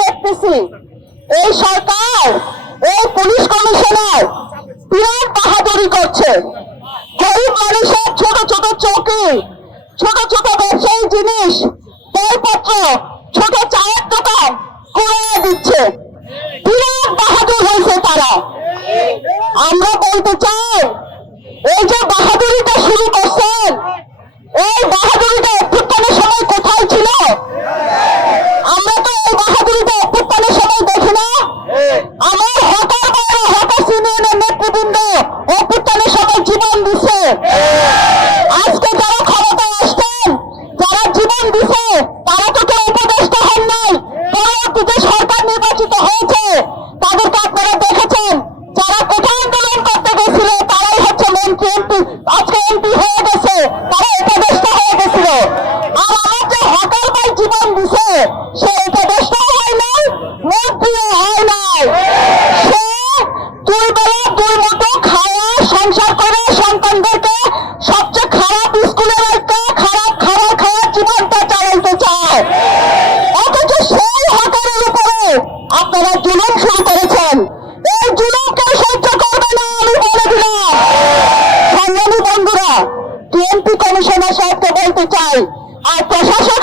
দেখতেছি এই সরকার, এই পুলিশ কমিশনার বিরাট বাহাদুরি করছে। গরিব মানুষের ছোট ছোট চৌকি, ছোট ছোট ব্যবসায়ী জিনিস, বইপত্র, ছোট চায়ের দোকান করে দিচ্ছে। বিরাট বাহাদুর হয়েছে তারা। আমরা বলতে চাই, এই যে বাহাদুরিটা শুরু করছেন, এই বাহাদুরিটা অভ্যুত্থানের সময় কোথায় ছিল? আমরা তো এই বাহাদুরিটা অভ্যুত্থানের সময় দেখি না। আমার হকার বড় হকার ইউনিয়নের নেতৃবৃন্দ অভ্যুত্থানের সময় জীবন দিছে। আজকে যারা ক্ষমতায় আসছেন, যারা জীবন দিছে, তারা তো কেউ উপদেষ্টা হন নাই, পরবর্তীতে সরকার নির্বাচিত হয়েছে। তাদেরকে আপনারা দেখেছেন, যারা কোথায় আন্দোলন করতে গেছিল তারাই হচ্ছে মন্ত্রী, এমপি, আজকে এমপি হয়ে গেছে, তারা উপদেষ্টা হয়ে গেছিল। আর আমার যে হকার ভাই জীবন দিছে, সে উপদেষ্টাও হয় নাই, মন্ত্রীও হয় নাই। সে দুই বেলা দুই মতো খাওয়া সংসার করে সন্তানদেরকে সবচেয়ে খারাপ স্কুলে রাখতে খারাপ খাবার খাওয়ার জীবনটা চালাইতে চায়। অথচ সেই হকারের উপরে আপনারা জুলুম শুরু করেছেন। এই জুলুমকে সহ্য করবে না, আমি বলে দিলাম। সংগ্রামী বন্ধুরা, টিএমপি কমিশনার সাহেবকে বলতে চাই, আর প্রশাসক